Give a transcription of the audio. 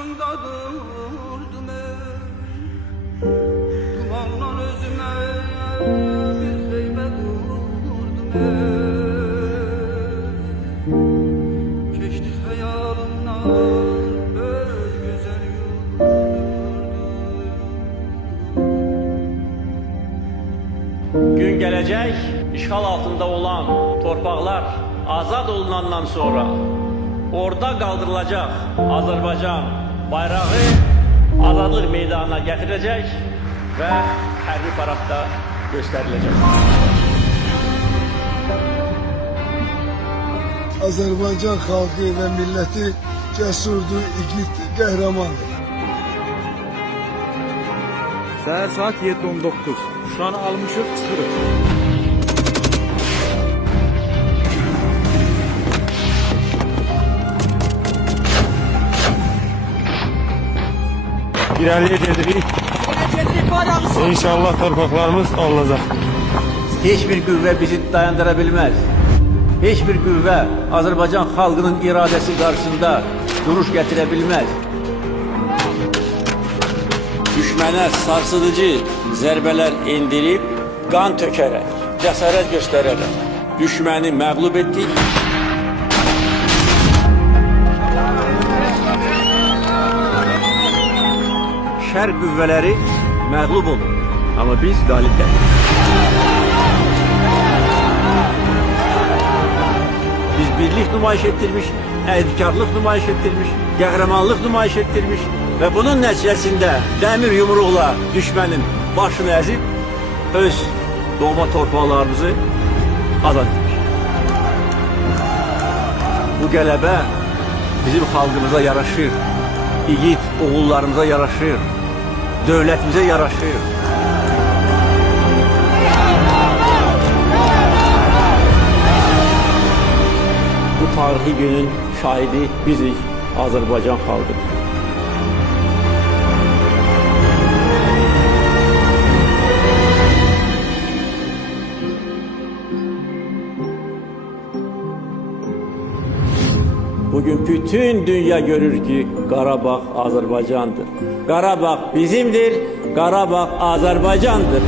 başında durdum dumanla özüme bir heybet vurdum geçti hayalimden öz güzel Gün gelecek, işgal altında olan torpaqlar azad olunandan sonra orada kaldırılacak Azərbaycan bayrağı azadlıq meydanına getirecek ve hərbi paradda gösterilecek. Azərbaycan xalqı ve milleti cesurdur, igiddir, qəhrəmandır. Səhər saat 7:19. Şuşanı almışıq, çıxırıq. İleriye gedirik. İnşallah torpaqlarımız alınacaq. Hiçbir qüvvə bizi dayandıra bilmez. Hiçbir qüvvə Azərbaycan xalqının iradesi karşısında duruş getirebilmez. Düşmənə sarsıdıcı zərbələr indirib, qan tökərək, cəsarət göstərərək düşməni məğlub etdik. Şər qüvvələri məğlub oldu, amma biz qalib gəldik. Biz birlik nümayiş ettirmiş, ədkarlıq nümayiş ettirmiş, qəhrəmanlıq nümayiş ettirmiş ve bunun nəticəsində dəmir yumruqla düşmənin başını əzib öz doğma torpaqlarımızı azad etmiş. Bu qələbə bizim xalqımıza yaraşır, igid oğullarımıza yaraşır, dövlətimizə yaraşır. Bu tarihi günün şahidi bizik, Azərbaycan xalqıdır. Bugün bütün dünya görür ki Qarabağ Azərbaycandır. Qarabağ bizimdir, Qarabağ Azərbaycandır.